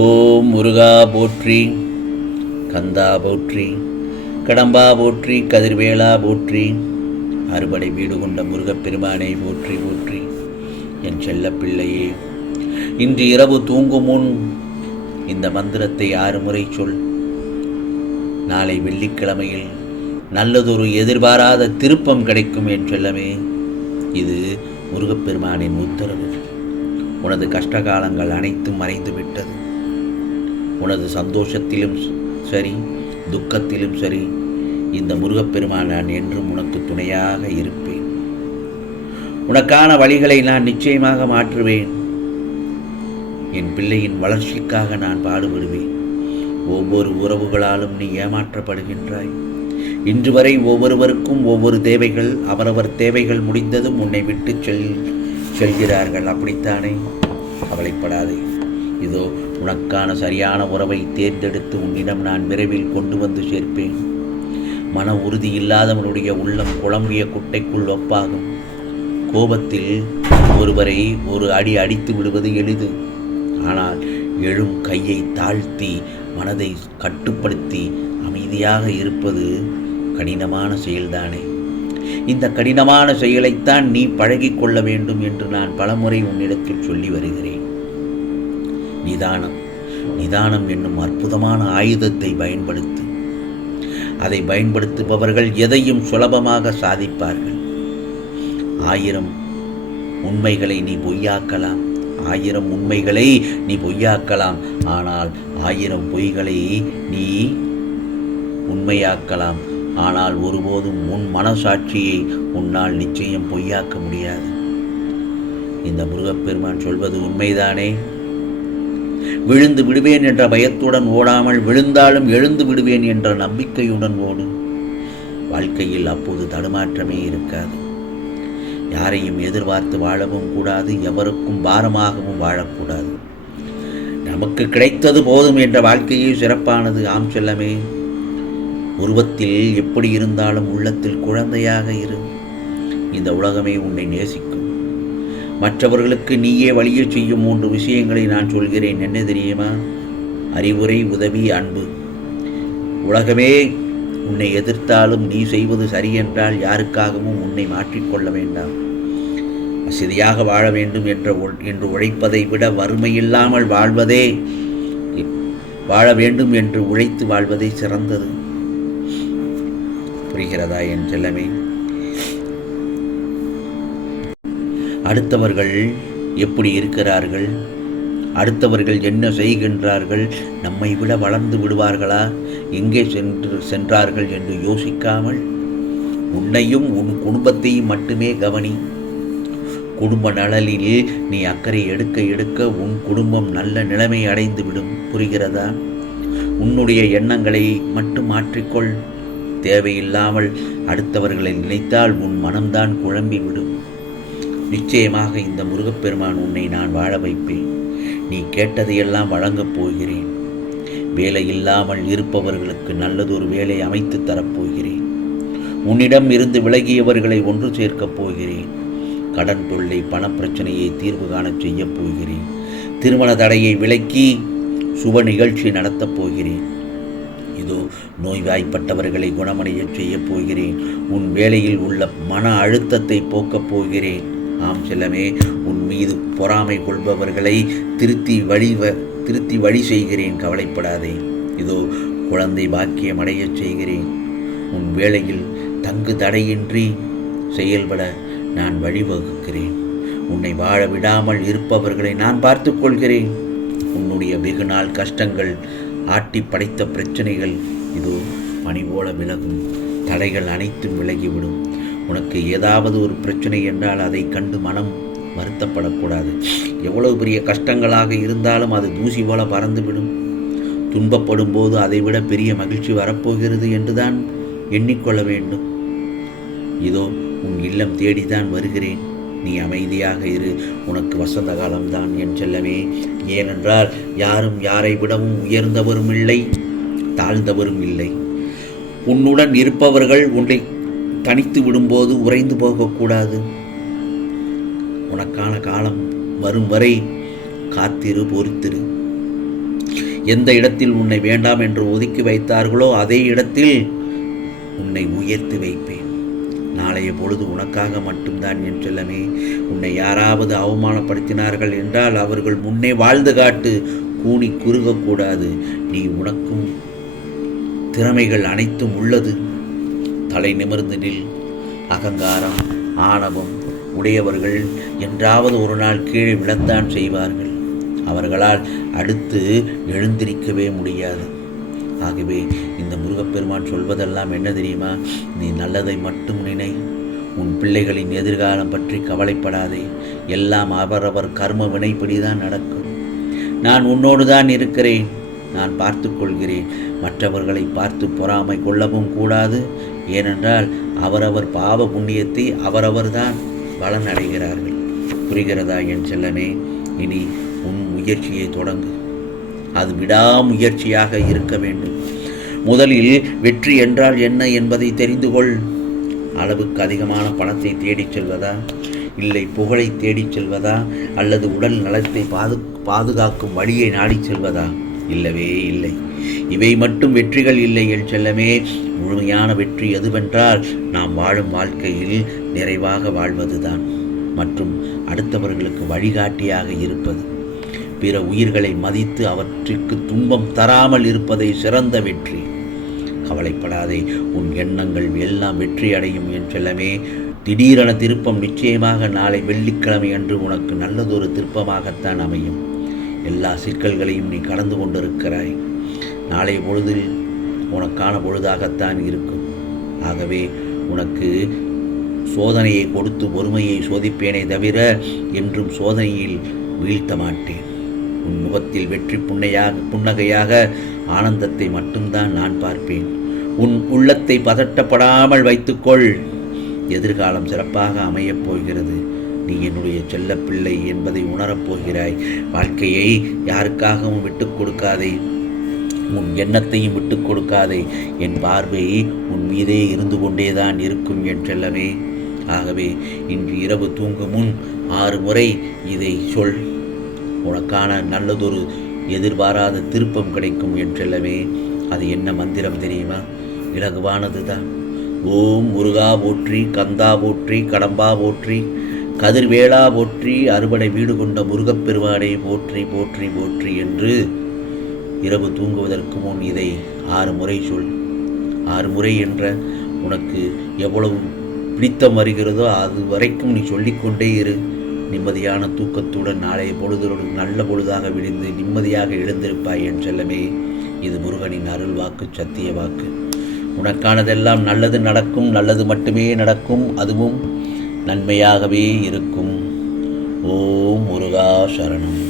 ஓம் முருகா போற்றி, கந்தா போற்றி, கடம்பா போற்றி, கதிர்வேலா போற்றி, அறுபடை வீடு கொண்ட முருகப்பெருமானை போற்றி போற்றி. என் செல்ல பிள்ளையே, இன்று இரவு தூங்கும் முன் இந்த மந்திரத்தை 6 முறை சொல். நாளை வெள்ளிக்கிழமையில் நல்லதொரு எதிர்பாராத திருப்பம் கிடைக்கும் என் செல்லமே. இது முருகப்பெருமானின் உத்தரவு. உனது கஷ்டகாலங்கள் அனைத்தும் மறைந்து விட்டது. உனது சந்தோஷத்திலும் சரி, துக்கத்திலும் சரி, இந்த முருகப்பெருமான் நான் என்றும் உனக்கு துணையாக இருப்பேன். உனக்கான வழிகளை நான் நிச்சயமாக மாற்றுவேன். என் பிள்ளையின் வளர்ச்சிக்காக நான் பாடுபடுவேன். ஒவ்வொரு உறவுகளாலும் நீ ஏமாற்றப்படுகின்றாய். இன்று வரை ஒவ்வொருவருக்கும் ஒவ்வொரு தேவைகள், அவரவர் தேவைகள் முடிந்ததும் உன்னை விட்டு செல்கிறார்கள். அப்படித்தானே? கவலைப்படாதே. இதோ உனக்கான சரியான உறவை தேர்ந்தெடுத்து உன்னிடம் நான் விரைவில் கொண்டு வந்து சேர்ப்பேன். மன உறுதி இல்லாதவனுடைய உள்ளம் குழம்பிய குட்டைக்குள் ஒப்பாகும். கோபத்தில் ஒருவரை ஒரு அடி அடித்து விடுவது எளிது. ஆனால் எழும் கையை தாழ்த்தி மனதை கட்டுப்படுத்தி அமைதியாக இருப்பது கடினமான செயல்தானே. இந்த கடினமான செயலைத்தான் நீ பழகிக் கொள்ள வேண்டும் என்று நான் பலமுறை உன்னிடத்தில் சொல்லி வருகிறேன். நிதானம் என்னும் அற்புதமான ஆயுதத்தை பயன்படுத்து. அதை பயன்படுத்துபவர்கள் எதையும் சுலபமாக சாதிப்பார்கள். 1000 உண்மைகளை நீ பொய்யாக்கலாம். 1000 உண்மைகளை நீ பொய்யாக்கலாம். ஆனால் 1000 பொய்களை நீ உண்மையாக்கலாம். ஆனால் ஒருபோதும் உன் மனசாட்சியை உன்னால் நிச்சயம் பொய்யாக்க முடியாது. இந்த முருகப்பெருமான் சொல்வது உண்மைதானே? விழுந்து விடுவேன் என்ற பயத்துடன் ஓடாமல், விழுந்தாலும் எழுந்து விடுவேன் என்ற நம்பிக்கையுடன் ஓடு. வாழ்க்கையில் அப்போது தடுமாற்றமே இருக்காது. யாரையும் எதிர்பார்த்து வாழவும் கூடாது, எவருக்கும் பாரமாகவும் வாழக்கூடாது. நமக்கு கிடைத்தது போதும் என்ற வாழ்க்கையே சிறப்பானது. ஆம் செல்லமே, உருவத்தில் எப்படி இருந்தாலும் உள்ளத்தில் குழந்தையாக இரு. இந்த உலகமே உன்னை நேசிக்கும். மற்றவர்களுக்கு நீயே வழியை செய்யும் 3 விஷயங்களை நான் சொல்கிறேன். என்ன தெரியுமா? அறிவுரை, உதவி, அன்பு. உலகமே உன்னை எதிர்த்தாலும் நீ செய்வது சரியென்றால் யாருக்காகவும் உன்னை மாற்றிக்கொள்ள வேண்டாம். வசதியாக வாழ வேண்டும் என்று உழைப்பதை விட வறுமையில்லாமல் வாழ வேண்டும் என்று உழைத்து வாழ்வதே சிறந்தது. புரிகிறதா என் செல்லமே? அடுத்தவர்கள் எப்படி இருக்கிறார்கள், அடுத்தவர்கள் என்ன செய்கின்றார்கள், நம்மை விட வளர்ந்து விடுவார்களா, எங்கே சென்றார்கள் என்று யோசிக்காமல் உன்னையும் உன் குடும்பத்தையும் மட்டுமே கவனி. குடும்ப நலனில் நீ அக்கறை எடுக்க உன் குடும்பம் நல்ல நிலைமை அடைந்துவிடும். புரிகிறதா? உன்னுடைய எண்ணங்களை மட்டும் மாற்றிக்கொள். தேவையில்லாமல் அடுத்தவர்களை நினைத்தால் உன் மனம்தான் குழம்பிவிடும். நிச்சயமாக இந்த முருகப்பெருமான் உன்னை நான் வாழ வைப்பேன். நீ கேட்டதையெல்லாம் வழங்கப் போகிறேன். வேலை இல்லாமல் இருப்பவர்களுக்கு நல்லதொரு வேலை அமைத்து தரப்போகிறேன். உன்னிடம் இருந்து விலகியவர்களை ஒன்று சேர்க்கப் போகிறேன். கடன் தொல்லை, பணப்பிரச்சனையை தீர்வு காணச் செய்யப் போகிறேன். திருமண தடையை விலக்கி சுப நிகழ்ச்சி நடத்தப் போகிறேன். இதோ நோய்வாய்ப்பட்டவர்களை குணமடையச் செய்யப் போகிறேன். உன் வேலையில் உள்ள மன அழுத்தத்தை போக்கப் போகிறேன். ஆம் செல்லமே, உன் மீது பொறாமை கொள்பவர்களை திருத்தி வழி செய்கிறேன். கவலைப்படாதே. இதோ குழந்தை பாக்கியம் அடையச் செய்கிறேன். உன் வேளையில் தங்கு தடையின்றி செயல்பட நான் வழிவகுக்கிறேன். உன்னை வாழ விடாமல் இருப்பவர்களை நான் பார்த்து கொள்கிறேன். உன்னுடைய வெகு நாள் கஷ்டங்கள், ஆட்டி படைத்த பிரச்சனைகள் இதோ பனி போல விலகும். தடைகள் அனைத்தும் விலகிவிடும். உனக்கு ஏதாவது ஒரு பிரச்சனை என்றால் அதை கண்டு மனம் வருத்தப்படக்கூடாது. எவ்வளவு பெரிய கஷ்டங்களாக இருந்தாலும் அது தூசி போல பறந்துவிடும். துன்பப்படும் போது அதைவிட பெரிய மகிழ்ச்சி வரப்போகிறது என்றுதான் எண்ணிக்கொள்ள வேண்டும். இதோ உன் இல்லம் தேடிதான் வருகிறேன். நீ அமைதியாக இரு. உனக்கு வசந்த காலம்தான் என் செல்லமே. ஏனென்றால் யாரும் யாரை விடவும் உயர்ந்தவரும் இல்லை, தாழ்ந்தவரும் இல்லை. உன்னுடன் இருப்பவர்கள் உன்னை தனித்து விடும்போது உறைந்து போகக்கூடாது. உனக்கான காலம் வரும் வரை காத்திரு, பொறுத்திரு. எந்த இடத்தில் உன்னை வேண்டாம் என்று ஒதுக்கி வைத்தார்களோ அதே இடத்தில் உன்னை உயர்த்தி வைப்பேன். நாளைய பொழுது உனக்காக மட்டும்தான் என் செல்லமே. உன்னை யாராவது அவமானப்படுத்தினார்கள் என்றால் அவர்கள் முன்னே வாழ்ந்து காட்டு, கூனி குறுகக்கூடாது. நீ உனக்கும் திறமைகள் அனைத்தும் உள்ளது. தலை நிமிர்ந்து நில். அகங்காரம் ஆணவம் உடையவர்கள் என்றாவது ஒரு நாள் கீழே விழத்தான் செய்வார்கள். அவர்களால் அடுத்து எழுந்திருக்கவே முடியாது. ஆகவே இந்த முருகப்பெருமான் சொல்வதெல்லாம் என்ன தெரியுமா? நீ நல்லதை மட்டும் நினை. உன் பிள்ளைகளின் எதிர்காலம் பற்றி கவலைப்படாதே. எல்லாம் அவரவர் கர்ம வினைப்படிதான் நடக்கும். நான் உன்னோடு தான் இருக்கிறேன். நான் பார்த்து கொள்கிறேன். மற்றவர்களை பார்த்து பொறாமை கொள்ளவும் கூடாது. ஏனென்றால் அவரவர் பாவ புண்ணியத்தை அவரவர் தான் பலன் அடைகிறார்கள். புரிகிறதா என் செல்லனே? இனி உன் முயற்சியை தொடங்கு. அது விடாமுயற்சியாக இருக்க வேண்டும். முதலில் வெற்றி என்றால் என்ன என்பதை தெரிந்து கொள். அளவுக்கு அதிகமான பணத்தை தேடிச் செல்வதா, இல்லை புகழை தேடிச் செல்வதா, அல்லது உடல் நலத்தை பாதுகாக்கும் வழியை நாடிச் செல்வதா? இல்லவே இல்லை. இவை மட்டும் வெற்றிகள் இல்லை என் செல்லமே. முழுமையான வெற்றி எதுவென்றால் நாம் வாழும் வாழ்க்கையில் நிறைவாக வாழ்வதுதான், மற்றும் அடுத்தவர்களுக்கு வழிகாட்டியாக இருப்பது. பிற உயிர்களை மதித்து அவற்றுக்கு துன்பம் தராமல் இருப்பதை சிறந்த வெற்றி. கவலைப்படாதே, உன் எண்ணங்கள் எல்லாம் வெற்றி அடையும் என் செல்லமே. திடீரென திருப்பம் நிச்சயமாக நாளை வெள்ளிக்கிழமை அன்று உனக்கு நல்லதொரு திருப்பமாகத்தான் அமையும். எல்லா சிக்கல்களையும் நீ கடந்து கொண்டிருக்கிறாய். நாளை பொழுதில் உனக்கான பொழுதாகத்தான் இருக்கும். ஆகவே உனக்கு சோதனையை கொடுத்து பொறுமையை சோதிப்பேனே தவிர என்றும் சோதனையில் வீழ்த்த மாட்டேன். உன் முகத்தில் வெற்றி புன்னகையாக ஆனந்தத்தை மட்டும்தான் நான் பார்ப்பேன். உன் உள்ளத்தை பதட்டப்படாமல் வைத்துக்கொள். எதிர்காலம் சிறப்பாக அமையப் போகிறது. நீ என்னுடைய செல்ல பிள்ளை என்பதை உணரப்போகிறாய். வாழ்க்கையை யாருக்காகவும் விட்டுக் கொடுக்காதே. உன் எண்ணத்தையும் விட்டுக் கொடுக்காதே. என் பார்வை உன் மீதே இருந்து கொண்டேதான் இருக்கும் என் செல்லமே. ஆகவே இன்று இரவு தூங்கும் முன் 6 முறை இதை சொல். உனக்கான நல்லதொரு எதிர்பாராத திருப்பம் கிடைக்கும் என் செல்லமே. அது என்ன மந்திரம் தெரியுமா? இலகுவானது தான். ஓம் முருகா போற்றி, கந்தா போற்றி, கடம்பா போற்றி, கதிர்வேளா போற்றி, அறுபடை வீடு கொண்ட முருகப்பெருமானை போற்றி போற்றி போற்றி என்று இரவு தூங்குவதற்கு முன் இதை 6 முறை சொல். 6 முறை என்ற உனக்கு எவ்வளவு பிடித்தம் வருகிறதோ அது வரைக்கும் நீ சொல்லிக்கொண்டே இரு. நிம்மதியான தூக்கத்துடன் நாளைய பொழுதோடு நல்ல பொழுதாக விடிந்து நிம்மதியாக எழுந்திருப்பாய் என் செல்லமே. இது முருகனின் அருள் வாக்கு, சத்திய வாக்கு. உனக்கானதெல்லாம் நல்லது நடக்கும். நல்லது மட்டுமே நடக்கும். அதுவும் நன்மையாகவே இருக்கும். ஓம் முருகா சரணம்.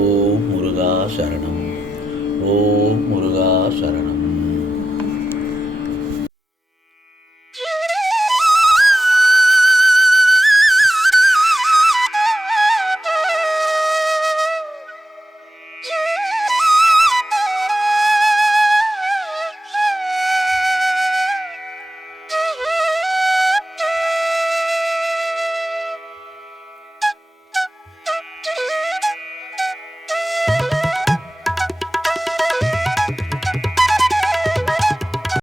ஓம் முருகா சரணம். ஓம் முருகா சரணம்.